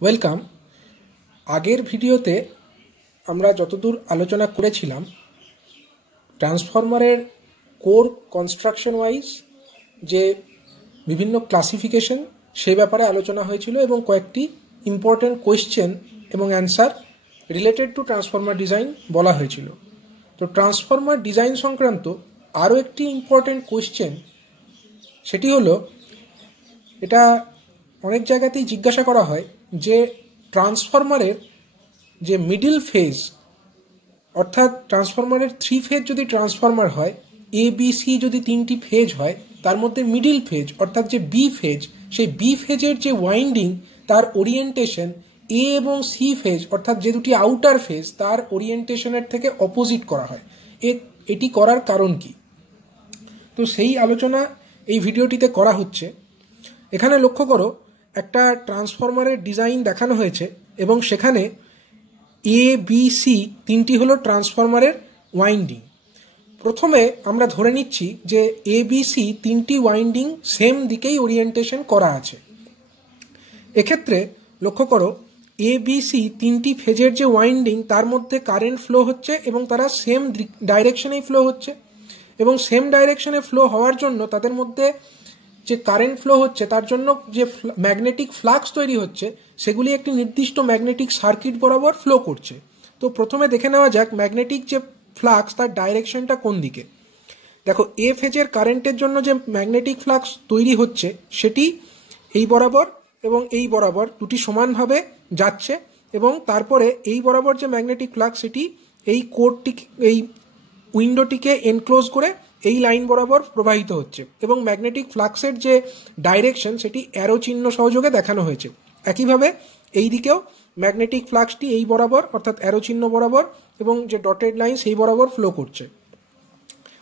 Welcome. আগের ভিডিওতে আমরা যতদূর আলোচনা করেছিলাম ট্রান্সফরমারের কোর কনস্ট্রাকশন ওয়াইজ যে বিভিন্ন ক্লাসিফিকেশন সেই ব্যাপারে আলোচনা হয়েছিল এবং কয়েকটি ইম্পর্ট্যান্ট কোয়েশ্চেন এবং answer related to transformer design বলা হয়েছিল। তো ট্রান্সফরমার ডিজাইন সংক্রান্ত আরও একটি ইম্পর্ট্যান্ট কোয়েশ্চেন, সেটি হলো, এটা অনেক জায়গাতেই জিজ্ঞাসা করা হয় যে ট্রান্সফরমারের যে মিডিল ফেজ, অর্থাৎ ট্রান্সফরমারের 3 ফেজ যদি ট্রান্সফরমার হয়, এ বি সি যদি 3টি ফেজ হয়, তার মধ্যে মিডিল ফেজ অর্থাৎ যে বি ফেজ, সেই বি ফেজের যে ওয়াইন্ডিং তার ওরিয়েন্টেশন এ এবং সি ফেজ অর্থাৎ যে দুটি আউটার ফেজ তার ওরিয়েন্টেশনের থেকে অপোজিট করা হয়। এটি করার কারণ কি? তো সেই আলোচনা এই ভিডিওটিতে করা হচ্ছে। এখানে লক্ষ্য করো, একটা ট্রান্সফরমারের ডিজাইন দেখানো হয়েছে এবং সেখানে এ বি সি 3টি হলো ট্রান্সফরমারের ওয়াইন্ডিং। প্রথমে আমরা ধরে নিচ্ছি যে এ বি সি 3টি ওয়াইন্ডিং সেম দিকেই ওরিয়েন্টেশন করা আছে। এক্ষেত্রে লক্ষ্য করো, এ বি সি 3টি ফেজের যে ওয়াইন্ডিং তার মধ্যে কারেন্ট ফ্লো হচ্ছে এবং তারা সেম ডাইরেকশনেই ফ্লো হচ্ছে, এবং সেম ডাইরেকশনে ফ্লো হওয়ার জন্য তাদের মধ্যে যে কারেন্ট ফ্লো হচ্ছে তার জন্য যে ম্যাগনেটিক ফ্লাক্স তৈরি হচ্ছে সেগুলি একটি নির্দিষ্ট ম্যাগনেটিক সার্কিট বরাবর ফ্লো করছে। তো প্রথমে দেখে নেওয়া যাক ম্যাগনেটিক যে ফ্লাক্স তার ডাইরেকশনটা কোন দিকে। দেখো, এ ফেজের কারেন্টের জন্য যে ম্যাগনেটিক ফ্লাক্স তৈরি হচ্ছে সেটি এই বরাবর এবং এই বরাবর দুটি সমানভাবে যাচ্ছে, এবং তারপরে এই বরাবর যে ম্যাগনেটিক ফ্লাক্স সেটি এই এই উইন্ডোটিকে এনক্লোজ করে এই লাইন বরাবর প্রবাহিত হচ্ছে, এবং ম্যাগনেটিক ফ্লাক্সের যে ডাইরেকশন সেটি অ্যারো চিহ্ন সহযোগে দেখানো হয়েছে। একইভাবে এই দিকেও ম্যাগনেটিক ফ্লাক্সটি এই বরাবর অর্থাৎ অ্যারো চিহ্ন বরাবর এবং যে ডটেড লাইন সেই বরাবর ফ্লো করছে।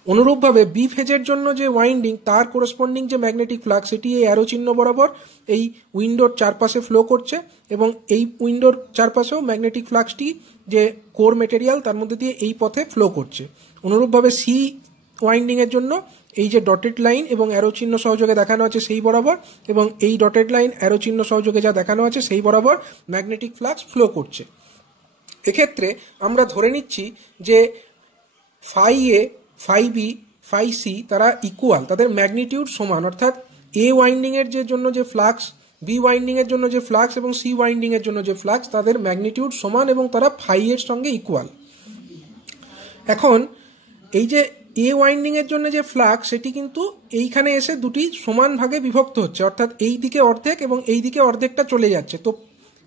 অনুরূপভাবে বি ফেজের জন্য যে ওয়াইন্ডিং তার কোরেসপন্ডিং যে ম্যাগনেটিক ফ্লাক্স সেটি এই অ্যারো চিহ্ন বরাবর এই উইন্ডোর চারপাশে ফ্লো করছে, এবং এই উইন্ডোর চারপাশেও ম্যাগনেটিক ফ্লাক্সটি যে কোর মেটেরিয়াল তার মধ্যে দিয়ে এই পথে ফ্লো করছে। অনুরূপভাবে সি ওয়াইন্ডিং এর জন্য এই যে ডটেড লাইন এবং অ্যারো চিহ্ন সহযোগে দেখানো আছে সেই বরাবর, এবং এই ডটেড লাইন অ্যারো চিহ্ন সহযোগে যা দেখানো আছে সেই বরাবর ম্যাগনেটিক ফ্লাক্স ফ্লো করছে। এক্ষেত্রে আমরা ধরে নিচ্ছি যে ফাই এ, ফাই বি, ফাই সি তারা ইকুয়াল, তাদের ম্যাগনিটিউড সমান, অর্থাৎ এ ওয়াইন্ডিং এর যে জন্য যে ফ্লাক্স, বি ওয়াইন্ডিং এর জন্য যে ফ্লাক্স এবং সি ওয়াইন্ডিং এর জন্য যে ফ্লাক্স তাদের ম্যাগনিটিউড সমান এবং তারা ফাই এর সঙ্গে ইকুয়াল। এখন এই যে এ ওয়াইন্ডিং এর জন্য যে ফ্লাক্স সেটি কিন্তু এইখানে এসে দুটি সমান ভাগে বিভক্ত হচ্ছে, অর্থাৎ এই দিকে অর্ধেক এবং এই দিকে অর্ধেকটা চলে যাচ্ছে। তো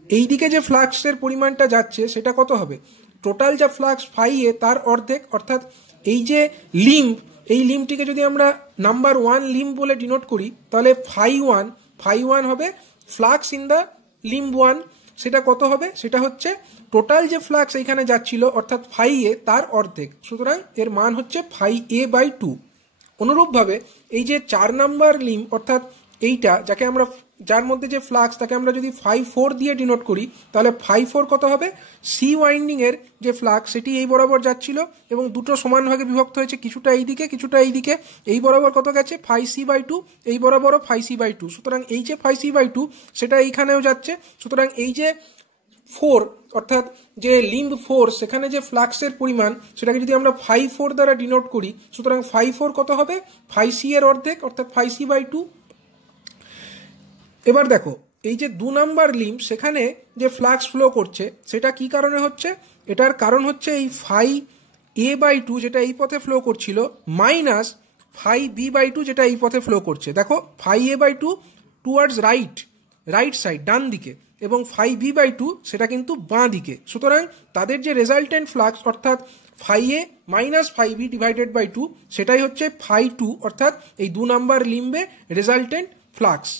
এই দিকে যে ফ্লাক্সের পরিমাণটা যাচ্ছে সেটা কত হবে? টোটাল যা ফ্লাক্স ফাই এ তার অর্ধেক, অর্থাৎ এই যে লিম্ব, এই লিম্বটিকে যদি আমরা নাম্বার 1 লিম্ব বলে ডিনোট করি তাহলে ফাই ওয়ান হবে ফ্লাক্স ইন দ্য লিম্ব 1। সেটা কত হবে? সেটা হচ্ছে টোটাল যে ফ্লাক্স এইখানে যাচ্ছিল অর্থাৎ ফাই এ তার অর্ধেক, সুতরাং এর মান হচ্ছে ফাই এ বাই 2। অনুরূপভাবে এই যে 4 নাম্বার লিম্ব অর্থাৎ এইটা যাকে আমরা, যার মধ্যে যে ফ্লাক্স তাকে আমরা যদি ফাই 4 দিয়ে ডিনোট করি তাহলে ফাই 4 কত হবে? সি ওয়াইন্ডিং এর যে ফ্লাক্স সেটি এই বরাবর যাচ্ছিল এবং দুটো সমান ভাগে বিভক্ত হয়েছে, কিছুটা এই দিকে কিছুটা এই দিকে। এই বরাবর কত গেছে? ফাই সি বাই 2, এই বরাবরও ফাই সি বাই 2, সুতরাং এই যে ফাই সি বাই 2 সেটা এইখানেও যাচ্ছে। সুতরাং এই যে 4 অর্থাৎ যে লিম্ব 4 সেখানে যে ফ্লাক্সের পরিমাণ সেটাকে যদি আমরা ফাই 4 দ্বারা ডিনোট করি, সুতরাং ফাই 4 কত হবে? ফাই সি এর অর্ধেক অর্থাৎ ফাই সি বাই 2। এবার দেখো, এই যে 2 নাম্বার লিম্ব সেখানে যে ফ্লাক্স ফ্লো করছে সেটা কি কারণে হচ্ছে? এটার কারণ হচ্ছে এই ফাই এ বাই 2 যেটা এই পথে ফ্লো করছিল মাইনাস ফাই বি বাই 2 যেটা এই পথে ফ্লো করছে। দেখো, phi a by 2 towards right side, ডান দিকে, এবং ফাই বি বাই 2 সেটা কিন্তু বাঁ দিকে। সুতরাং তাদের যে রেজাল্টেন্ট ফ্লাক্স অর্থাৎ phi A minus phi B divided by 2 সেটাই হচ্ছে ফাই 2, অর্থাৎ এই 2 নাম্বার লিম্বে রেজাল্টেন্ট ফ্লাক্স।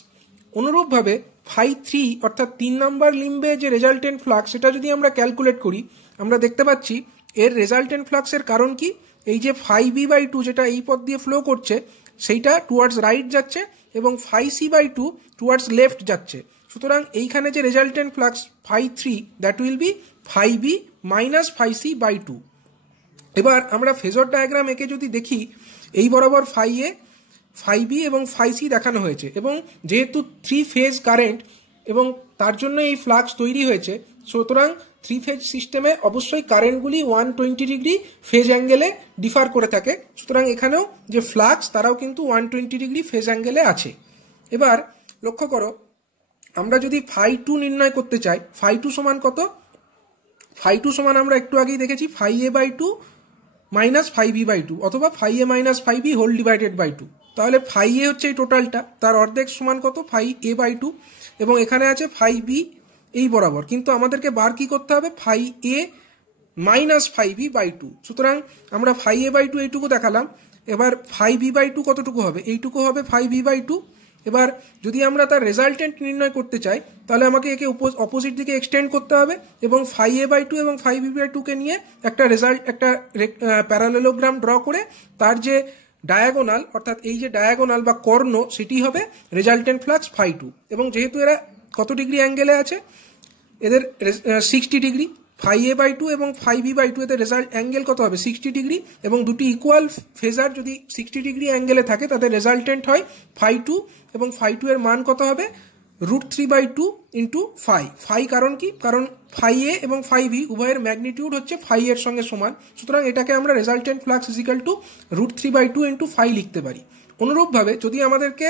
অনুরূপভাবে ফাই 3 অর্থাৎ 3 নাম্বার লিম্বে যে রেজাল্টেন্ট ফ্লাক্স সেটা যদি আমরা ক্যালকুলেট করি আমরা দেখতে পাচ্ছি এর রেজাল্টেন্ট ফ্লাক্সের কারণ কি? এই যে ফাই বি বাই 2 যেটা এই পথ দিয়ে ফ্লো করছে সেইটা টুয়ার্ডস রাইট যাচ্ছে এবং phi C by 2 towards left যাচ্ছে। সুতরাং এইখানে যে resultant flux phi 3 that will be phi B minus phi C by 2। এবার আমরা ফেজর ডায়াগ্রাম এঁকে যদি দেখি, এই বরাবর ফাই এ, ফাই বি এবং ফাই সি দেখানো হয়েছে, এবং যেহেতু 3 ফেজ কারেন্ট এবং তার জন্য এই ফ্লাক্স তৈরি হয়েছে। সুতরাং 3 ফেজ সিস্টেমে অবশ্যই কারেন্টগুলি 120 ডিগ্রি ফেজ অ্যাঙ্গেলে ডিফার করে থাকে। সুতরাং এখানেও যে ফ্লাক্স তারাও কিন্তু 120 ডিগ্রি ফেজ অ্যাঙ্গেলে আছে। এবার লক্ষ্য করো, আমরা যদি φ2 নির্ণয় করতে চাই, φ2 সমান কত? φ2 সমান আমরা একটু আগেই দেখেছি φa/2 মাইনাস φb/2 অথবা φa minus φb whole divided by 2। তাহলে φa হচ্ছে এই টোটালটা, তার অর্ধেক সমান কত? φa/2, এবং এখানে আছে φb এই বরাবর, কিন্তু আমাদেরকে বার কি করতে হবে? φa minus φb/2। সুতরাং আমরা φa/2 এইটুকু দেখালাম, এবার φb/2 কতটুকু হবে? এইটুকু হবে φb/2। এবার যদি আমরা তার রেজাল্টেন্ট নির্ণয় করতে চাই তাহলে আমাকে একে অপোজিট দিকে এক্সটেন্ড করতে হবে এবং φa/2 এবং φb/2 কে নিয়ে একটা প্যারালেলোগ্রাম ড্র করে তার যে ডায়াগোনাল, অর্থাৎ এই যে ডায়াগোনাল বা কর্ণ, সেটি হবে রেজাল্টেন্ট ফ্লাক্স φ2। এবং যেহেতু এরা কত ডিগ্রি অ্যাঙ্গেলে আছে? এদের 60 ডিগ্রি। φa/2 এবং φb/2 এদের রেজাল্ট অ্যাঙ্গেল কত হবে? 60 ডিগ্রি, এবং দুটি ইকুয়াল ফেজার যদি 60 ডিগ্রি অ্যাঙ্গেলে থাকে তাদের রেজাল্টেন্ট হয় φ2, এবং φ2 এর মান কত হবে? √3/2 ইন্টু ফাই। কারণ কি? কারণ φa এবং φb উভয়ের ম্যাগনিটিউড হচ্ছে φ এর সঙ্গে সমান। সুতরাং এটাকে আমরা resultant flux is equal to √3/2 into phi লিখতে পারি। অনুরূপভাবে যদি আমাদেরকে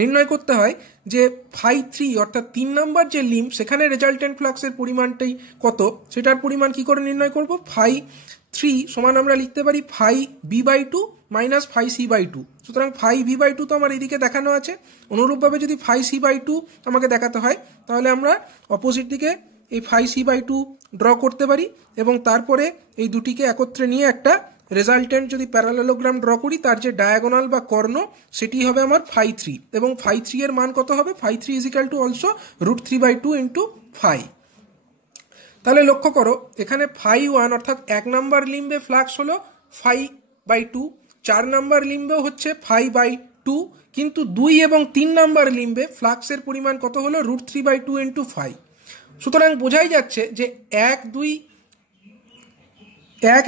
নির্ণয় করতে হয় যে φ3 অর্থাৎ 3 নম্বর যে লিম্ব, সেখানে রেজাল্টেন্ট ফ্লাক্সের পরিমাণটাই কত, সেটার পরিমাণ কি করে নির্ণয় করব? φ3 সমান আমরা লিখতে পারি φb/2 মাইনাস φc/2। সুতরাং φb/2 তো আমার এইদিকে দেখানো আছে। অনুরূপভাবে যদি φc/2 আমাকে দেখাতে হয় তাহলে আমরা অপোজিট দিকে এই φc/2 ড্র করতে পারি, এবং তারপরে এই দুটিকে একত্রে নিয়ে একটা রেজাল্টেন্ট যদি প্যারালেলোগ্রাম ড্র করি, তার যে ডায়াগোনাল বা কর্ণ সেটি হবে আমার φ3, এবং φ3 এর মান কত হবে? φ3 is equal to also √3/2 into phi. তাহলে লক্ষ্য করো, এখানে φ1 অর্থাৎ 1 নম্বর লিম্বে ফ্লাক্স হলো φ/2, 4 নম্বর লিম্বেও হচ্ছে φ/2, কিন্তু 2 এবং 3 নম্বর লিম্বে ফ্লাক্সের পরিমাণ কত হলো? √3/2 ইন্টু ফাই। সুতরাং বোঝাই যাচ্ছে যে 1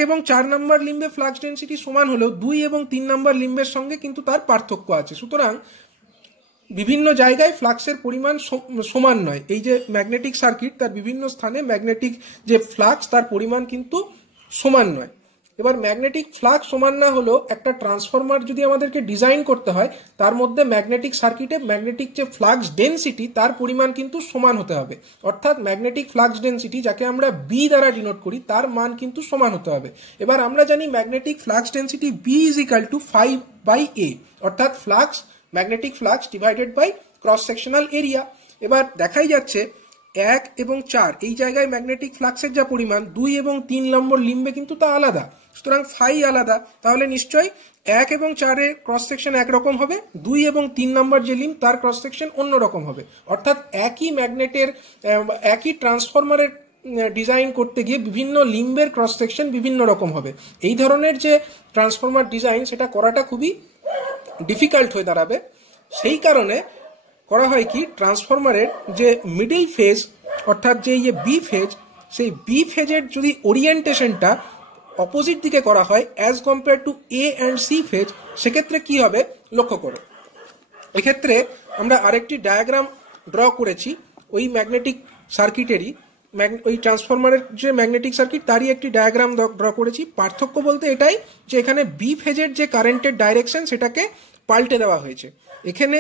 এবং 4 নম্বর লিম্বে ফ্লাক্স ডেন্সিটি সমান হলেও 2 এবং 3 নম্বর লিম্বের সঙ্গে কিন্তু তার পার্থক্য আছে। সুতরাং বিভিন্ন জায়গায় ফ্লাক্সের পরিমাণ সমান নয়। এই যে ম্যাগনেটিক সার্কিট, তার বিভিন্ন স্থানে ম্যাগনেটিক যে ফ্লাক্স তার পরিমাণ কিন্তু সমান নয়। এবার ম্যাগনেটিক ফ্লাক্স সমান না হলেও একটা ট্রান্সফরমার যদি আমাদেরকে ডিজাইন করতে হয়, তার মধ্যে ম্যাগনেটিক সার্কিটে ম্যাগনেটিক যে ফ্লাক্স ডেন্সিটি তার পরিমাণ কিন্তু সমান হতে হবে। অর্থাৎ ম্যাগনেটিক ফ্লাক্স ডেন্সিটি, যাকে আমরা বি দ্বারা ডিনোট করি, তার মান কিন্তু সমান হতে হবে। এবার আমরা জানি magnetic flux density B is equal to 5/a, অর্থাৎ magnetic flux divided by cross sectional area. এবার দেখাই যাচ্ছে 1 এবং 4 এই জায়গায় ম্যাগনেটিক ফ্লাক্সের যা পরিমাণ, 2 এবং 3 নম্বর লিম্বে কিন্তু তা আলাদা। সুতরাং ফাই আলাদা, তাহলে নিশ্চয়ই 1 এবং 4 এর ক্রস সেকশন একরকম হবে, 2 এবং 3 নম্বর যে লিম্ব তার ক্রস সেকশন অন্যরকম হবে। অর্থাৎ একই ট্রান্সফরমারের ডিজাইন করতে গিয়ে বিভিন্ন লিম্বের ক্রস সেকশন বিভিন্ন রকম হবে। এই ধরনের যে ট্রান্সফরমার ডিজাইন, সেটা করাটা খুবই ডিফিকাল্ট হয়ে দাঁড়াবে। সেই কারণে করা হয় কি, ট্রান্সফরমারের যে মিডল ফেজ অর্থাৎ যে বি ফেজ, সেই বি ফেজের যদি ওরিয়েন্টেশনটা অপোজিট দিকে করা হয় as compare to A and C phase, সেক্ষেত্রে কি হবে লক্ষ্য করো। এক্ষেত্রে আমরা আরেকটি ডায়াগ্রাম ড্র করেছি ওই ম্যাগনেটিক সার্কিটেরই, ওই ট্রান্সফরমারের যে ম্যাগনেটিক সার্কিট তারই একটি ডায়াগ্রাম ড্র করেছি। পার্থক্য বলতে এটাই যে এখানে বি ফেজের যে কারেন্টের ডাইরেকশন সেটাকে পাল্টে দেওয়া হয়েছে। এখানে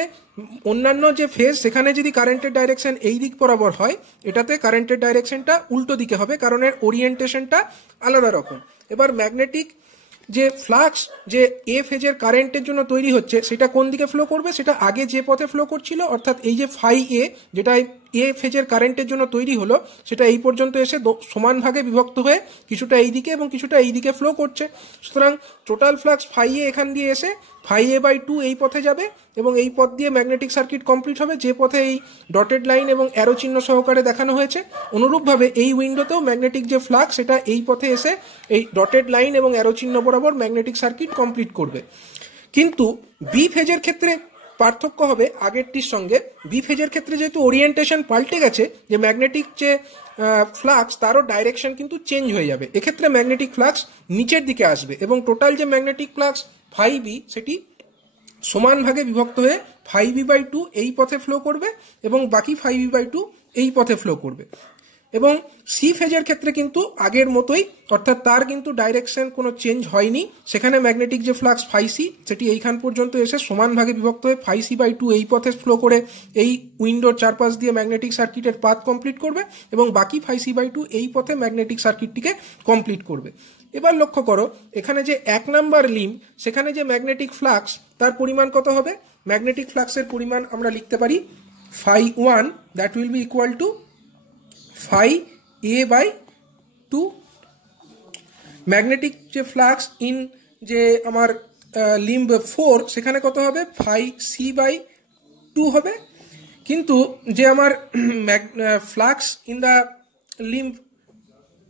অন্যান্য যে ফেজ, সেখানে যদি কারেন্টের ডাইরেকশন এই দিক বরাবর হয়, এটাতে কারেন্টের ডাইরেকশনটা উল্টো দিকে হবে, কারণ এর ওরিয়েন্টেশনটা আলাদা রকম। এবার ম্যাগনেটিক যে ফ্লাক্স যে এ ফেজের কারেন্টের জন্য তৈরি হচ্ছে, সেটা কোন দিকে ফ্লো করবে? সেটা আগে যে পথে ফ্লো করছিল, অর্থাৎ এই যে φa যেটা এ ফেজের কারেন্টের জন্য তৈরি হলো, সেটা এই পর্যন্ত এসে সমান ভাগে বিভক্ত হয়ে কিছুটা এই দিকে এবং কিছুটা এই দিকে ফ্লো করছে। সুতরাং টোটাল ফ্লাক্স φa এখান দিয়ে এসে φa/2 এই পথে যাবে, এবং এই পথ দিয়ে ম্যাগনেটিক সার্কিট কমপ্লিট হবে, যে পথে এই ডটেড লাইন এবং অ্যারো চিহ্ন সহকারে দেখানো হয়েছে। অনুরূপভাবে এই উইন্ডোতেও ম্যাগনেটিক যে ফ্লাক্স, সেটা এই পথে এসে এই ডটেড লাইন এবং অ্যারো চিহ্ন বরাবর ম্যাগনেটিক সার্কিট কমপ্লিট করবে। কিন্তু বি ফেজের ক্ষেত্রে পার্থক্য হবে আগেরটির সঙ্গে। বি ফেজের ক্ষেত্রে যেহেতু ওরিয়েন্টেশন পাল্টে গেছে, যে ম্যাগনেটিক যে ফ্লাক্স তারও ডাইরেকশন কিন্তু চেঞ্জ হয়ে যাবে। এক্ষেত্রে ম্যাগনেটিক ফ্লাক্স নিচের দিকে আসবে এবং টোটাল যে ম্যাগনেটিক ফ্লাক্স φb সেটি সমান ভাগে বিভক্ত হয়ে 5e/2 এই পথে ফ্লো করবে এবং বাকি 5e/2 এই পথে ফ্লো করবে। এবং সি ফেজের ক্ষেত্রে কিন্তু আগের মতোই, অর্থাৎ তার কিন্তু ডাইরেকশন কোনো চেঞ্জ হয়নি। সেখানে ম্যাগনেটিক যে ফ্লাক্স ফাইসি সেটি এইখান পর্যন্ত এসে সমান ভাগে বিভক্ত হয়ে 5c/2 এই পথে ফ্লো করে এই উইন্ডোর চারপাশ দিয়ে ম্যাগনেটিক সার্কিটের পাথ কমপ্লিট করবে এবং বাকি 5c/2 এই পথে ম্যাগনেটিক সার্কিটটিকে কমপ্লিট করবে। এবার লক্ষ্য করো, এখানে যে 1 নাম্বার লিম্ব, সেখানে যে ম্যাগনেটিক ফ্লাক্স তার পরিমাণ কত হবে? ম্যাগনেটিক ফ্লাক্সের পরিমাণ আমরা লিখতে পারি phi1 that will be equal two phi-a/2। Magnetic যে ফ্লাক্স ইন যে আমার লিম্ব 4 সেখানে কত হবে? phi-c/2 হবে। কিন্তু যে আমার ফ্লাক্স ইন দ্য লিম্ব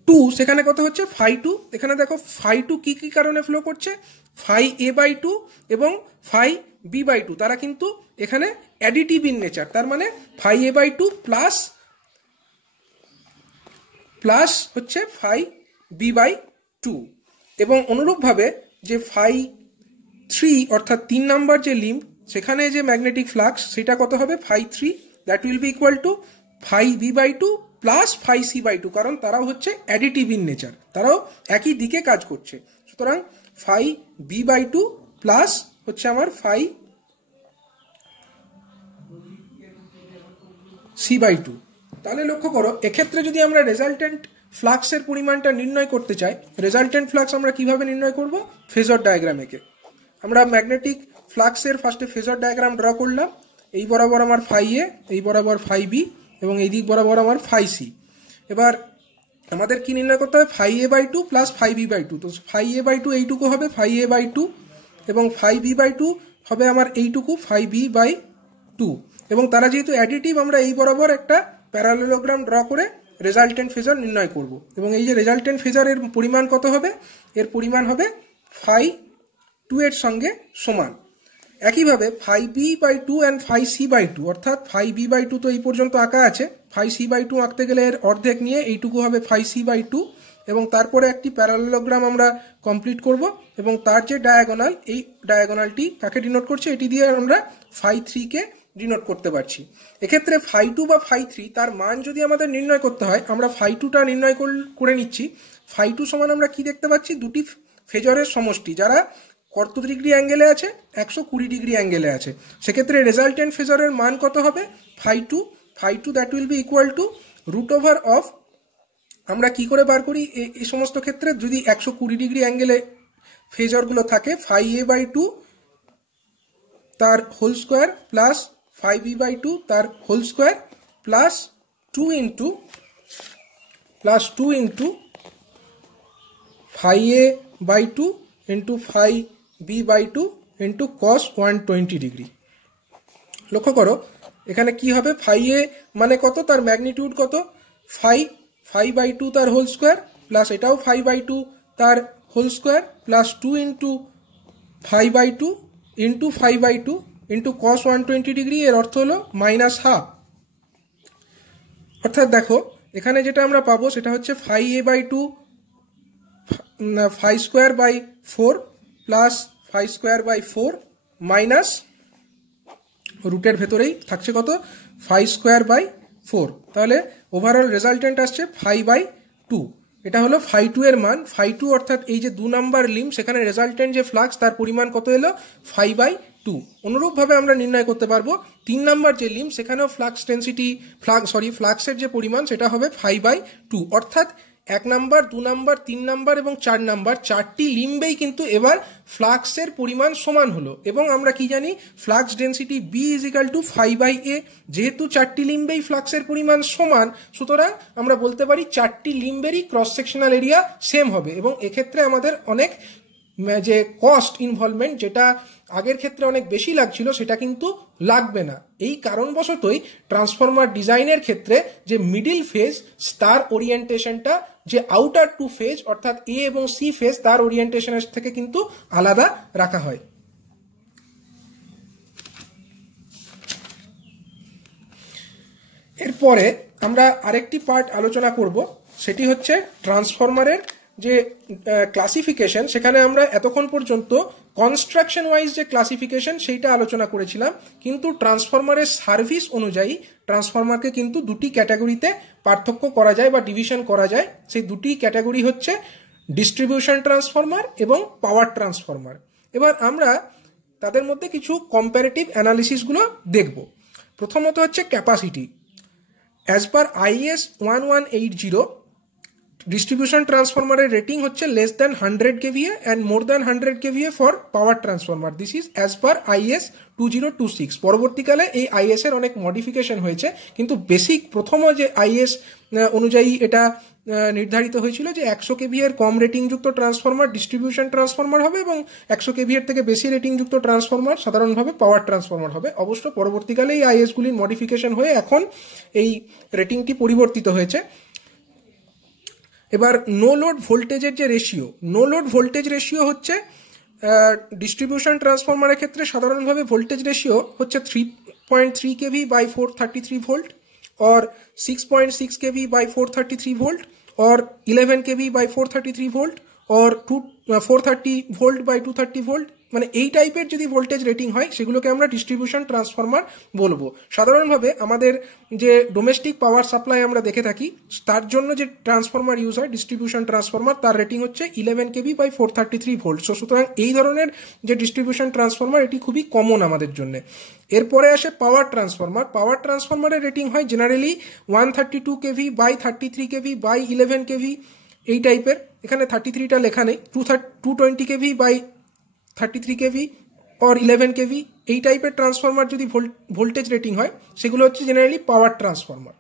2 সেখানে কত হচ্ছে? phi2। এখানে দেখো phi2 কি কি কারণে ফ্লো করছে? phi-a/2 এবং phi-b/2 তারা কিন্তু এখানে অ্যাডিটিভ ইন নেচার। তার মানে phi-a/2 প্লাস হচ্ছে phi-b/2। এবং অনুরূপভাবে যে phi3 অর্থাৎ 3 নাম্বার যে লিম্ব, সেখানে যে ম্যাগনেটিক ফ্লাক্স সেটা কত হবে? phi3 that will be equal two phi-b/2 plus phi-c/2, কারণ তারাও হচ্ছে অ্যাডিটিভ ইন নেচার, তারাও একই দিকে কাজ করছে। সুতরাং phi-b/2 প্লাস হচ্ছে আমার phi-c/2। তাহলে লক্ষ্য করো, এক্ষেত্রে যদি আমরা রেজাল্টেন্ট ফ্লাক্সের পরিমাণটা নির্ণয় করতে চাই, রেজাল্টেন্ট ফ্লাক্স আমরা কিভাবে নির্ণয় করব? ফেজর ডায়াগ্রাম এঁকে। আমরা ম্যাগনেটিক ফ্লাক্সের ফার্স্টে ফেজর ডায়াগ্রাম ড্র করলাম। এই বরাবর আমার phi-a, এই বরাবর phi-b এবং এই দিক বরাবর আমার phi-c। এবার আমাদের কি নির্ণয় করতে হবে? phi-a/2 plus phi-b/2। তো phi-a/2 এইটুকু হবে phi-a/2 এবং phi-b/2 হবে আমার এইটুকু phi-b/2। এবং তারা যেহেতু অ্যাডিটিভ, আমরা এই বরাবর একটা প্যারালেলোগ্রাম ড্র করে রেজাল্টেন্ট ফেজর নির্ণয় করব। এবং এই যে রেজাল্টেন্ট ফেজরের পরিমাণ কত হবে? এর পরিমাণ হবে phi2 এর সঙ্গে সমান। একইভাবে phi-b/2 অ্যান্ড phi-c/2, অর্থাৎ phi-b/2 তো এই পর্যন্ত আঁকা আছে, phi-c/2 আঁকতে গেলে এর অর্ধেক নিয়ে এইটুকু হবে phi-c/2 এবং তারপরে একটি প্যারালেলোগ্রাম আমরা কমপ্লিট করব এবং তার যে ডায়াগোনাল, এই ডায়াগোনালটি কাকে ডিনোট করছে? এটি দিয়ে আমরা phi3 কে ডিনোট করতে পারছি। এক্ষেত্রে phi2 বা phi3 তার মান যদি আমাদের নির্ণয় করতে হয়, আমরা phi2টা নির্ণয় করে নিচ্ছি। phi2 সমান আমরা কি দেখতে পাচ্ছি? দুটি ফেজরের সমষ্টি যারা কত ডিগ্রি অ্যাঙ্গেলে আছে? 120 ডিগ্রি অ্যাঙ্গেলে আছে। সেক্ষেত্রে রেজাল্টেন্ট ফেজরের মান কত হবে? phi2 that will be equal to root over of, আমরা কি করে বার করি এই সমস্ত ক্ষেত্রে? যদি 120 ডিগ্রি অ্যাঙ্গেলে ফেজরগুলো থাকে, phi-a/2 তার হোল স্কোয়ার প্লাস phi-b/2 তার whole square plus 2 into phi-a/2 into phi-b/2 into cos 120 degree. লক্ষ্য করো এখানে কি হবে? phi-a মানে কত? তার ম্যাগনিটিউড কত? phi/2 তার হোল স্কোয়ার প্লাস এটাও phi/2 তার whole square plus 2 into phi/2 into phi/2 into cos 120 degree. এর অর্থ হলো -12। অর্থাৎ দেখো এখানে যেটা আমরা পাবো সেটা হচ্ছে phi-a/2 phi²/4 plus phi²/4 minus রুটের ভেতরেই থাকছে কত? phi²/4। তাহলে ওভারঅল রেজাল্টেন্ট আসছে phi/2। এটা হলো phi2 এর মান। phi2 অর্থাৎ এই যে 2 নাম্বার লিম্ব, সেখানে রেজাল্টেন্ট যে ফ্লাক্স তার পরিমাণ কত এলো? phi/2। অনুরূপভাবে আমরা নির্ণয় করতে পারবো 3 নাম্বার যে লিম্ব, সেখানেও ফ্লাক্সের যে পরিমাণ সেটা হবে phi/2। অর্থাৎ 1 নাম্বার, 2 নাম্বার, 3 নাম্বার এবং 4 নাম্বার, 4টি লিম্বেই কিন্তু এবার ফ্লাক্সের পরিমাণ সমান হলো। এবং আমরা কি জানি? Flux density B = phi/a। যেহেতু 4টি লিম্বেই ফ্লাক্সের পরিমাণ সমান, সুতরাং আমরা বলতে পারি 4টি লিম্বেরই ক্রস সেকশনাল এরিয়া সেম হবে। এবং এক্ষেত্রে আমাদের অনেক যে কস্ট ইনভলভমেন্ট, যেটা আগের ক্ষেত্রে অনেক বেশি লাগছিল, সেটা কিন্তু লাগবে না। এই কারণবশতই ট্রান্সফরমার ডিজাইনের ক্ষেত্রে যে মিডিল ফেজ তার ওরিয়েন্টেশনটা যে আউটার 2 ফেজ অর্থাৎ এ এবং সি ফেজ তার ওরিয়েন্টেশনের থেকে কিন্তু আলাদা রাখা হয়। এরপরে আমরা আরেকটি পার্ট আলোচনা করব, সেটি হচ্ছে ট্রান্সফরমারের যে ক্লাসিফিকেশন। সেখানে আমরা এতক্ষণ পর্যন্ত কনস্ট্রাকশন ওয়াইজ যে ক্লাসিফিকেশন সেইটা আলোচনা করেছিলাম, কিন্তু ট্রান্সফরমারের সার্ভিস অনুযায়ী ট্রান্সফরমারকে কিন্তু দুটি ক্যাটাগরিতে পার্থক্য করা যায় বা ডিভিশন করা যায়। সেই দুটি ক্যাটাগরি হচ্ছে ডিস্ট্রিবিউশন ট্রান্সফরমার এবং পাওয়ার ট্রান্সফরমার। এবার আমরা তাদের মধ্যে কিছু কম্পারেটিভ অ্যানালিসিসগুলো দেখব। প্রথমত হচ্ছে capacity. As per IS 1180 distribution ট্রান্সফরমারের রেটিং হচ্ছে less than 100 kVA and more than 100 kVA for power transformer. This is as per IS 2026। পরবর্তীকালে এই IS এর অনেক মডিফিকেশন হয়েছে, কিন্তু বেসিক প্রথম যে IS অনুযায়ী এটা নির্ধারিত হয়েছিল যে 100 kVA এর কম রেটিংযুক্ত ট্রান্সফরমার ডিস্ট্রিবিউশন ট্রান্সফরমার হবে এবং 100 kVA এর থেকে বেশি রেটিংযুক্ত ট্রান্সফরমার সাধারণভাবে পাওয়ার ট্রান্সফরমার হবে। অবশ্য পরবর্তীকালে এই IS গুলির মডিফিকেশন হয়ে এখন এই রেটিংটি পরিবর্তিত হয়েছে। এবার নো লোড ভোল্টেজের যে ratio, no load voltage ratio হচ্ছে ডিস্ট্রিবিউশন ট্রান্সফরমারের ক্ষেত্রে সাধারণভাবে ভোল্টেজ রেশিও হচ্ছে 3.3 kV by 433 volt or 6.6 kV by 433 volt or 11 kV by 433 volt or 430 volt by 230 volt, মানে এই টাইপের যদি ভোল্টেজ রেটিং হয় সেগুলোকে আমরা ডিস্ট্রিবিউশন ট্রান্সফরমার বলবো। সাধারণভাবে আমাদের যে ডোমেস্টিক পাওয়ার সাপ্লাই আমরা দেখে থাকি তার জন্য যে ট্রান্সফরমার ইউজ হয় ডিস্ট্রিবিউশন ট্রান্সফরমার, তার রেটিং হচ্ছে 11 kV by 433 ভোল্ট। সুতরাং এই ধরনের যে ডিস্ট্রিবিউশন ট্রান্সফরমার এটি খুবই কমন আমাদের জন্য। এরপরে আসে পাওয়ার ট্রান্সফরমার। পাওয়ার ট্রান্সফরমারের রেটিং হয় generally 132 kV by 33 kV by 11 kV এই টাইপের। এখানে 33টা লেখা নেই। 220 kV by 33 kV or 11 kV এই টাইপের ট্রান্সফরমার যদি ভোল্টেজ রেটিং হয় সেগুলো হচ্ছে জেনারেলি পাওয়ার ট্রান্সফরমার।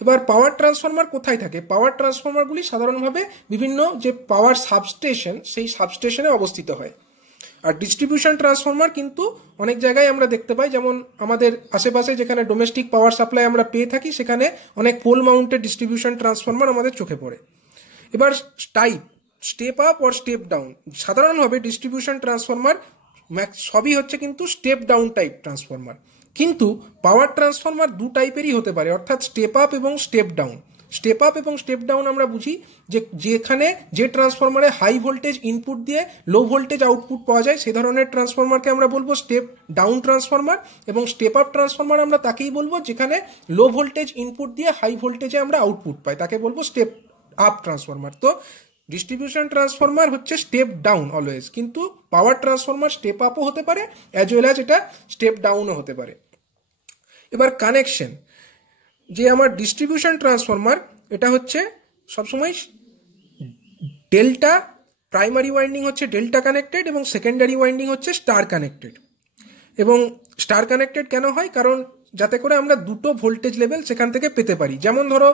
এবার পাওয়ার ট্রান্সফরমার কোথায় থাকে? পাওয়ার ট্রান্সফরমারগুলি সাধারণভাবে বিভিন্ন যে পাওয়ার সাবস্টেশন সেই সাবস্টেশনে অবস্থিত হয়। আর ডিস্ট্রিবিউশন ট্রান্সফরমার কিন্তু অনেক জায়গায় আমরা দেখতে পাই, যেমন আমাদের আশেপাশে যেখানে ডোমেস্টিক পাওয়ার সাপ্লাই আমরা পেয়ে থাকি সেখানে অনেক পোল মাউন্টেড ডিস্ট্রিবিউশন ট্রান্সফরমার আমাদের চোখে পড়ে। এবার type, step up or step down. সাধারণভাবে ডিস্ট্রিবিউশন ট্রান্সফরমার সবই হচ্ছে কিন্তু স্টেপ ডাউন টাইপ ট্রান্সফরমার, কিন্তু পাওয়ার ট্রান্সফরমার দু টাইপেরই হতে পারে, অর্থাৎ স্টেপ আপ এবং স্টেপ ডাউন। স্টেপ আপ এবং স্টেপ ডাউন আমরা বুঝি যেখানে যে ট্রান্সফরমারে হাই ভোল্টেজ ইনপুট দিয়ে লো ভোল্টেজ আউটপুট পাওয়া যায় সেই ধরনের ট্রান্সফরমারকে আমরা বলবো স্টেপ ডাউন ট্রান্সফরমার, এবং স্টেপ আপ ট্রান্সফরমার আমরা তাকেই বলবো যেখানে লো ভোল্টেজ ইনপুট দিয়ে হাই ভোল্টেজে আমরা আউটপুট পাই, তাকে বলবো স্টেপ আপ ট্রান্সফরমার। তো ডিস্ট্রিবিউশন ট্রান্সফরমার হচ্ছে স্টেপ ডাউন অলওয়েজ, কিন্তু পাওয়ার ট্রান্সফরমার স্টেপ আপও হতে পারে অ্যাজ ওয়েল অ্যাজ এটা স্টেপ ডাউনও হতে পারে। এবার কানেকশন, যে আমার ডিস্ট্রিবিউশন ট্রান্সফরমার এটা হচ্ছে সবসময় ডেল্টা, প্রাইমারি ওয়াইন্ডিং হচ্ছে ডেল্টা কানেক্টেড এবং সেকেন্ডারি ওয়াইন্ডিং হচ্ছে স্টার কানেক্টেড। এবং স্টার কানেক্টেড কেন হয়? কারণ যাতে করে আমরা দুটো ভোল্টেজ লেভেল সেখান থেকে পেতে পারি। যেমন ধরো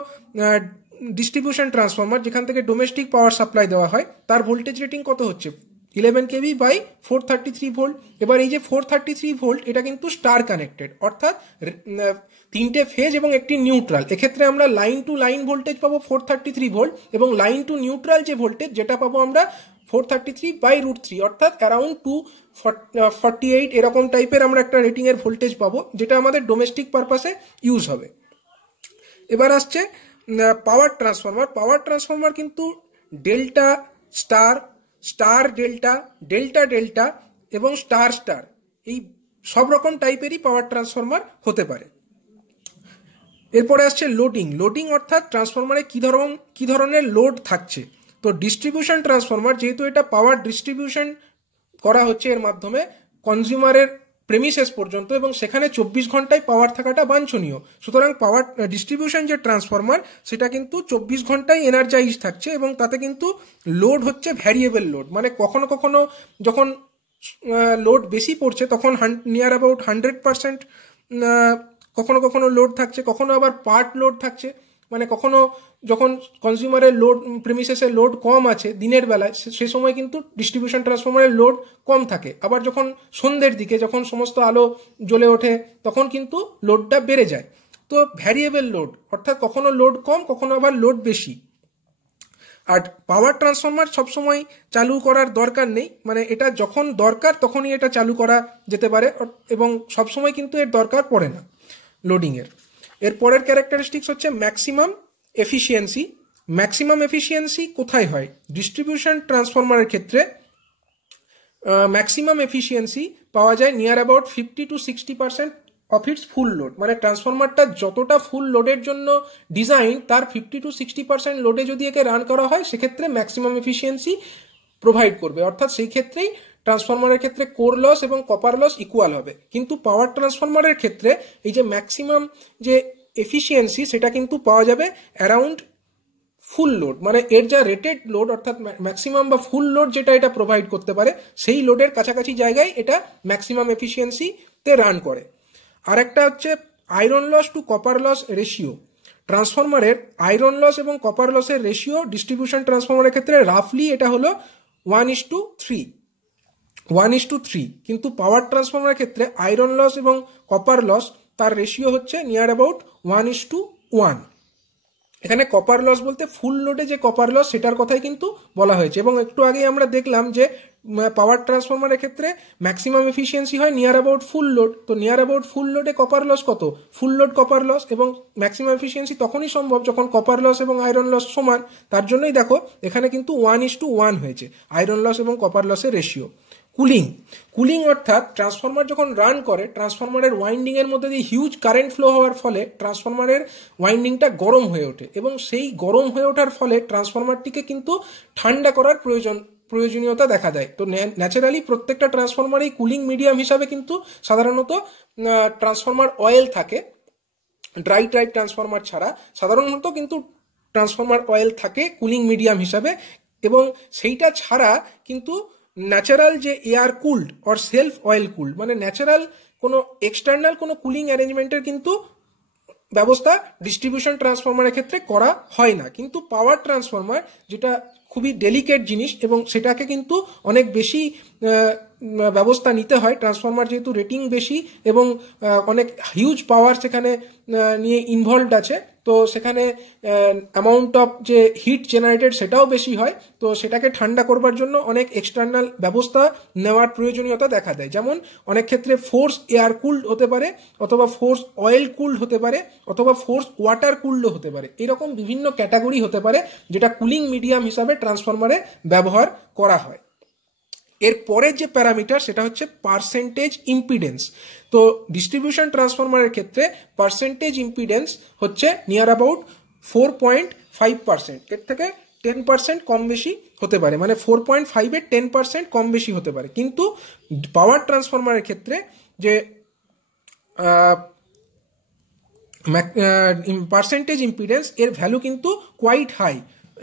ডিস্ট্রিবিউশন ট্রান্সফরমার যেখান থেকে ডোমেস্টিক পাওয়ার সাপ্লাই দেওয়া হয় তার ভোল্টেজ রেটিং কত হচ্ছে? 11 kV বাই 433 ভোল্ট। এবার এই যে 433 ভোল্ট এটা কিন্তু স্টার কানেক্টেড, অর্থাৎ তিনটে ফেজ এবং একটি নিউট্রাল। এক্ষেত্রে আমরা লাইন টু লাইন ভোল্টেজ পাবো 433 ভোল্ট এবং লাইন টু নিউট্রাল যে ভোল্টেজ যেটা পাবো আমরা 433/√3, অর্থাৎ অ্যারাউন্ড 248 এরকম টাইপের আমরা একটা রেটিং এর ভোল্টেজ পাবো, যেটা আমাদের ডোমেস্টিক পারপাসে ইউজ হবে। এবার আসছে পাওয়ার ট্রান্সফরমার। পাওয়ার ট্রান্সফরমার কিন্তু delta star, star delta, delta delta এবং স্টার স্টার এই সব রকম টাইপেরই পাওয়ার ট্রান্সফরমার হতে পারে। এরপরে আসছে লোডিং। লোডিং অর্থাৎ ট্রান্সফরমারে কি ধরনের লোড থাকছে। তো ডিস্ট্রিবিউশন ট্রান্সফরমার যেহেতু এটা পাওয়ার ডিস্ট্রিবিউশন করা হচ্ছে এর মাধ্যমে কনজিউমারের প্রেমিসেস পর্যন্ত, এবং সেখানে 24 ঘন্টায় পাওয়ার থাকাটা বাঞ্ছনীয়। সুতরাং পাওয়ার ডিস্ট্রিবিউশন যে ট্রান্সফরমার সেটা কিন্তু 24 ঘন্টায় এনার্জাইজ থাকছে এবং তাতে কিন্তু লোড হচ্ছে ভ্যারিয়েবল লোড, মানে কখনো কখনো যখন লোড বেশি পড়ছে তখন নিয়ার অ্যাবাউট 100% কখনো কখনো লোড থাকছে, কখনো আবার পার্ট লোড থাকছে, মানে কখনো যখন কনজিউমারের লোড প্রেমিসেসের লোড কম আছে দিনের বেলায় সে সময় কিন্তু ডিস্ট্রিবিউশন ট্রান্সফরমারের লোড কম থাকে। আবার যখন সন্ধ্যের দিকে যখন সমস্ত আলো জ্বলে ওঠে তখন কিন্তু লোডটা বেড়ে যায়। তো ভ্যারিয়েবল লোড অর্থাৎ কখনো লোড কম কখনো আবার লোড বেশি। আর পাওয়ার ট্রান্সফরমার সবসময় চালু করার দরকার নেই, মানে এটা যখন দরকার তখনই এটা চালু করা যেতে পারে এবং সবসময় কিন্তু এর দরকার পড়ে না লোডিংয়ের। এর পরের ক্যারেক্টারিস্টিক্স হচ্ছে ম্যাক্সিমাম এফিসিয়েন্সি। ম্যাক্সিমাম এফিসিয়েন্সি কোথায় হয়? ডিস্ট্রিবিউশন ট্রান্সফরমারের ক্ষেত্রে ম্যাক্সিমাম এফিসিয়েন্সি পাওয়া যায় near about 50 to 60% of its full load. মানে ট্রান্সফরমারটা যতটা ফুল লোডের জন্য ডিজাইন তার 50 to 60% লোডে যদি একে রান করা হয় সেক্ষেত্রে ম্যাক্সিমাম এফিসিয়েন্সি প্রোভাইড করবে, অর্থাৎ সেই ক্ষেত্রেই ট্রান্সফরমারের ক্ষেত্রে কোর লস এবং কপার লস ইকুয়াল হবে। কিন্তু পাওয়ার ট্রান্সফরমারের ক্ষেত্রে এই যে ম্যাক্সিমাম যে এফিসিয়েন্সি সেটা কিন্তু পাওয়া যাবে অ্যারাউন্ড ফুল লোড, মানে এর যা রেটেড লোড অর্থাৎ ম্যাক্সিমাম বা ফুল লোড যেটা এটা প্রোভাইড করতে পারে সেই লোডের কাছাকাছি জায়গায় এটা ম্যাক্সিমাম এফিসিয়েন্সিতে রান করে। আর একটা হচ্ছে iron loss to copper loss ratio. ট্রান্সফরমারের আয়রন লস এবং কপার লসের রেশিও ডিস্ট্রিবিউশন ট্রান্সফরমারের ক্ষেত্রে রাফলি এটা হলো 1:3, কিন্তু পাওয়ার ট্রান্সফরমারের ক্ষেত্রে আয়রন লস এবং কপার লস তার রেশিও হচ্ছে নিয়ার অ্যাবাউট 1:1। এখানে কপার লস বলতে ফুল লোডে যে কপার লস সেটার কথাই কিন্তু বলা হয়েছে। এবং একটু আগেই আমরা দেখলাম যে পাওয়ার ট্রান্সফরমারের ক্ষেত্রে ম্যাক্সিমাম এফিসিয়েন্সি হয় নিয়ার অ্যাবাউট ফুল লোড। তো নিয়ার অ্যাবাউট ফুল লোডে কপার লস কত? ফুল লোড কপার লস, এবং ম্যাক্সিমাম এফিসিয়েন্সি তখনই সম্ভব যখন কপার লস এবং আয়রন লস সমান। তার জন্যই দেখো এখানে কিন্তু 1:1 হয়েছে আয়রন লস এবং কপার লসের রেশিও। কুলিং অর্থাৎ ট্রান্সফরমার যখন রান করে ট্রান্সফরমারের ওয়াইন্ডিং এর মধ্যে দিয়ে হিউজ কারেন্ট ফ্লো হওয়ার ফলে ট্রান্সফরমারের ওয়াইন্ডিংটা গরম হয়ে ওঠে, এবং সেই গরম হয়ে ওঠার ফলে ট্রান্সফরমারটিকে কিন্তু ঠান্ডা করার প্রয়োজনীয়তা দেখা দেয়। তো ন্যাচারালি প্রত্যেকটা ট্রান্সফরমারেই কুলিং মিডিয়াম হিসাবে কিন্তু সাধারণত ট্রান্সফরমার অয়েল থাকে, ড্রাই টাইপ ট্রান্সফরমার ছাড়া সাধারণত কিন্তু ট্রান্সফরমার অয়েল থাকে কুলিং মিডিয়াম হিসাবে। এবং সেইটা ছাড়া কিন্তু ন্যাচারাল যে air cooled or self oil cooled, মানে ন্যাচারাল কোনো এক্সটার্নাল কোনো কুলিং অ্যারেঞ্জমেন্টের কিন্তু ব্যবস্থা ডিস্ট্রিবিউশন ট্রান্সফরমারের ক্ষেত্রে করা হয় না। কিন্তু পাওয়ার ট্রান্সফরমার যেটা খুবই ডেলিকেট জিনিস এবং সেটাকে কিন্তু অনেক বেশি ব্যবস্থা নিতে হয়, ট্রান্সফরমার যেহেতু রেটিং বেশি এবং অনেক হিউজ পাওয়ার সেখানে নিয়ে ইনভলভড আছে, তো সেখানে অ্যামাউন্ট অফ যে হিট জেনারেটেড সেটাও বেশি হয়। তো সেটাকে ঠান্ডা করবার জন্য অনেক এক্সটার্নাল ব্যবস্থা নেওয়ার প্রয়োজনীয়তা দেখা দেয়। যেমন অনেক ক্ষেত্রে ফোর্স এয়ার কুলড হতে পারে, অথবা ফোর্স অয়েল কুলড হতে পারে, অথবা ফোর্স ওয়াটার কুলডও হতে পারে। এরকম বিভিন্ন ক্যাটাগরি হতে পারে যেটা কুলিং মিডিয়াম হিসাবে ট্রান্সফরমারে ব্যবহার করা হয়। এর পরের যে প্যারামিটার সেটা হচ্ছে পার্সেন্টেজ ইম্পিডেন্স। তো ডিস্ট্রিবিউশন ট্রান্সফরমারের ক্ষেত্রে পার্সেন্টেজ ইম্পিডেন্স হচ্ছে নিয়ার অ্যাবাউট 4.5%, এর থেকে 10% কম বেশি হতে পারে, মানে 4.5 এর 10% কম বেশি হতে পারে। কিন্তু পাওয়ার ট্রান্সফরমারের ক্ষেত্রে যে পার্সেন্টেজ ইম্পিডেন্স এর ভ্যালু কিন্তু কোয়াইট হাই,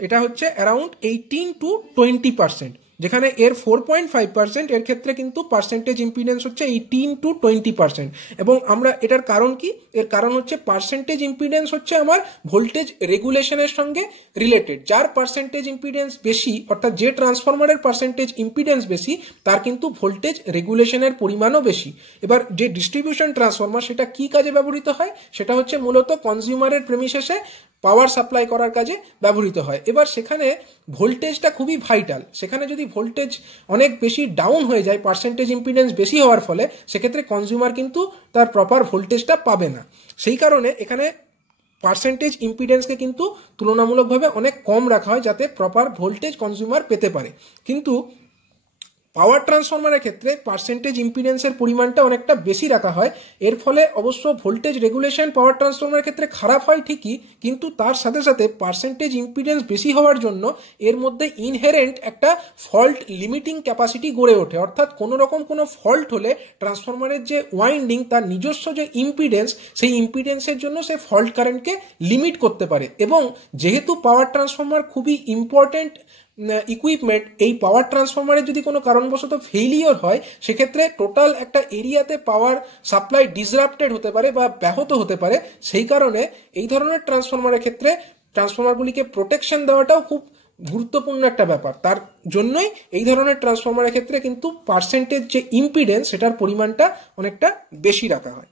এটা হচ্ছে অ্যারাউন্ড 18 to 20%, যেখানে এর 4.5% এর ক্ষেত্রে কিন্তু পার্সেন্টেজ ইম্পিডেন্স হচ্ছে 18 to 20%। এবং আমরা এটার কারণ কি? এর কারণ হচ্ছে পার্সেন্টেজ ইম্পিডেন্স হচ্ছে আমার ভোল্টেজ রেগুলেশনের সঙ্গে রিলেটেড। যার পার্সেন্টেজ ইম্পিডেন্স বেশি, অর্থাৎ যে ট্রান্সফরমারের পার্সেন্টেজ ইম্পিডেন্স বেশি, তার কিন্তু ভোল্টেজ রেগুলেশনের পরিমাণও বেশি। এবার যে ডিস্ট্রিবিউশন ট্রান্সফরমার সেটা কি কাজে ব্যবহৃত হয়? সেটা হচ্ছে মূলত কনজিউমারের প্রেমিসেসে পাওয়ার সাপ্লাই করার কাজে ব্যবহৃত হয়। এবার সেখানে ভোল্টেজটা খুবই ভাইটাল, সেখানে যদি ভোল্টেজ অনেক বেশি ডাউন হয়ে যায় পার্সেন্টেজ ইম্পিডেন্স বেশি হওয়ার ফলে, সেক্ষেত্রে কনজিউমার কিন্তু তার প্রপার ভোল্টেজটা পাবে না। সেই কারণে এখানে পার্সেন্টেজ ইম্পিডেন্সকে কিন্তু তুলনামূলকভাবে অনেক কম রাখা হয় যাতে প্রপার ভোল্টেজ কনজিউমার পেতে পারে। কিন্তু পাওয়ার ট্রান্সফরমারের ক্ষেত্রে পার্সেন্টেজ ইম্পিডেন্সের পরিমাণটা অনেকটা বেশি রাখা হয়। এর ফলে অবশ্য ভোল্টেজ রেগুলেশন পাওয়ার ট্রান্সফরমারের ক্ষেত্রে খারাপ হয় ঠিকই, কিন্তু তার সাথে সাথে পার্সেন্টেজ ইম্পিডেন্স বেশি হওয়ার জন্য এর মধ্যে ইনহেরেন্ট একটা ফল্ট লিমিটিং ক্যাপাসিটি গড়ে ওঠে। অর্থাৎ কোনো রকম কোনো ফল্ট হলে ট্রান্সফরমারের যে ওয়াইন্ডিং তার নিজস্ব যে ইম্পিডেন্স, সেই ইম্পিডেন্সের জন্য সে ফল্ট কারেন্টকে লিমিট করতে পারে। এবং যেহেতু পাওয়ার ট্রান্সফরমার খুবই ইম্পর্টেন্ট ইকুইপমেন্ট, এই পাওয়ার ট্রান্সফরমারের যদি কোনো কারণবশত ফেইলিওর হয় সেক্ষেত্রে টোটাল একটা এরিয়াতে পাওয়ার সাপ্লাই ডিসরাপ্টেড হতে পারে বা ব্যাহত হতে পারে। সেই কারণে এই ধরনের ট্রান্সফরমারের ক্ষেত্রে ট্রান্সফরমারগুলিকে প্রোটেকশন দেওয়াটাও খুব গুরুত্বপূর্ণ একটা ব্যাপার। তার জন্যই এই ধরনের ট্রান্সফরমারের ক্ষেত্রে কিন্তু পার্সেন্টেজ যে ইম্পিডেন্স সেটার পরিমাণটা অনেকটা বেশি রাখা হয়।